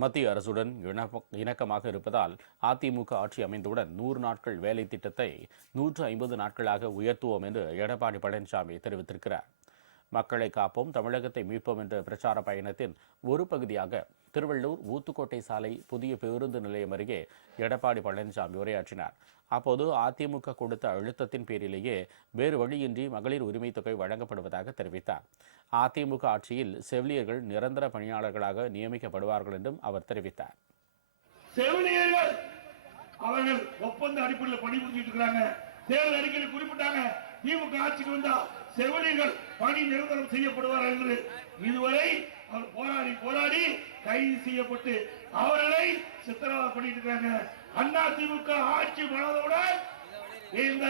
மத்திய அரசுடன் இணக்கமாக இருப்பதால் அதிமுக ஆட்சி அமைந்தவுடன் 100 நாட்கள் வேலை திட்டத்தை 150 நாட்களாக உயர்த்துவோம் என்று எடப்பாடி பழனிசாமி தெரிவித்திருக்கிறார். மக்களை காப்போம், தமிழகத்தை மீட்போம் என்ற பிரச்சார பயணத்தின் ஒரு பகுதியாக திருவள்ளூர் ஊத்துக்கோட்டை சாலை புதிய பேருந்து நிலையம் அருகே எடப்பாடி பழனிசாமி உரையாற்றினார். அப்போது அதிமுக கொடுத்த அழுத்தத்தின் பேரிலேயே வேறு வழியின்றி மகளிர் உரிமை தொகை வழங்கப்படுவதாக தெரிவித்தார். அதிமுக ஆட்சியில் செவிலியர்கள் நிரந்தர பணியாளர்களாக நியமிக்கப்படுவார்கள் என்றும் அவர் தெரிவித்தார். செவிலியர்கள் அவர்கள் ஒப்பந்த அடிப்படையில் பணிபுரிஞ்சிட்டு இருக்காங்க. தேர்தல் அறிக்கையில் குறிப்பிட்டாங்க, திமுக ஆட்சிக்கு வந்தா செவிலியர்கள் பணி நிரந்தரம் செய்யப்படுவார்கள் என்று. இதுவரை அவர் போராடி போராடி கைது செய்யப்பட்டு அவர்களை சித்திரவதை பண்ணிட்டு இருக்காங்க. அண்ணா திமுக ஆட்சி மனதுடன் இந்த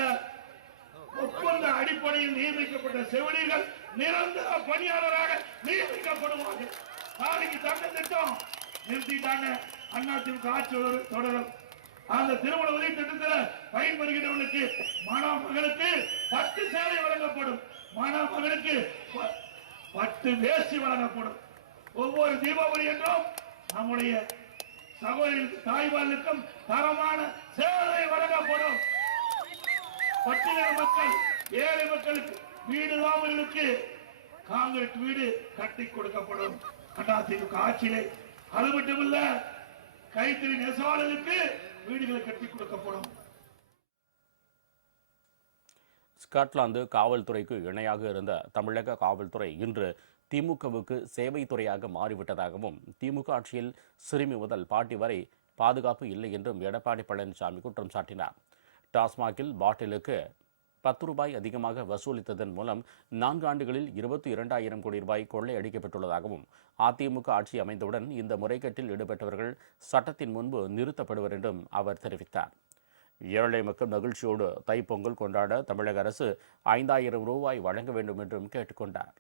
ஒப்பந்த அடிப்படையில் நியமிக்கப்பட்ட செவிலியர்கள் நிரந்தர பணியாளராக நியமிக்கப்படுவார்கள். நாளைக்கு சட்ட திட்டம் நிறுத்திட்டாங்க. அண்ணா திமுக ஆட்சி தொடரும். அந்த திருமண உதவி திட்டத்தில் பயன்பெறுகிறவர்களுக்கு மணமகளுக்கு 10 சேலை வழங்கப்படும், மணமகளுக்கு 10 வேஷ்டி வழங்கப்படும். ஒவ்வொரு தீபாவளி என்றும் நம்முடைய சகோதரிகளுக்கு தாய்மார்களுக்கும் தரமான சேலை வழங்கப்படும். பட்டியல மக்கள் ஏழை மக்களுக்கு வீடு இல்லாமலுக்கு காங்கிரீட் வீடு கட்டி கொடுக்கப்படும். அதிமுக ஆட்சியிலே அது மட்டுமல்ல, கைத்தறி நெசவாளர்களுக்கு வீடுகளை கட்டி கொடுக்கப்படும். ஸ்காட்லாந்து காவல்துறைக்கு இணையாக இருந்த தமிழக காவல்துறை இன்று திமுகவுக்கு சேவை துறையாக மாறிவிட்டதாகவும், திமுக ஆட்சியில் சிறுமி முதல் பாட்டி வரை பாதுகாப்பு இல்லை என்றும் எடப்பாடி பழனிசாமி குற்றம் சாட்டினார். டாஸ்மாகில் பாட்டிலுக்கு 10 ரூபாய் அதிகமாக வசூலித்ததன் மூலம் 4 ஆண்டுகளில் 22,000 கோடி ரூபாய் கொள்ளையடிக்கப்பட்டுள்ளதாகவும், அதிமுக ஆட்சி அமைந்தவுடன் இந்த முறைகேட்டில் ஈடுபட்டவர்கள் சட்டத்தின் முன்பு நிறுத்தப்படுவர் என்றும் அவர் தெரிவித்தார். ஏழை மக்கள் மகிழ்ச்சியோடு தைப்பொங்கல் கொண்டாட தமிழக அரசு 5,000 ரூபாய் வழங்க வேண்டும் என்றும் கேட்டுக்கொண்டார்.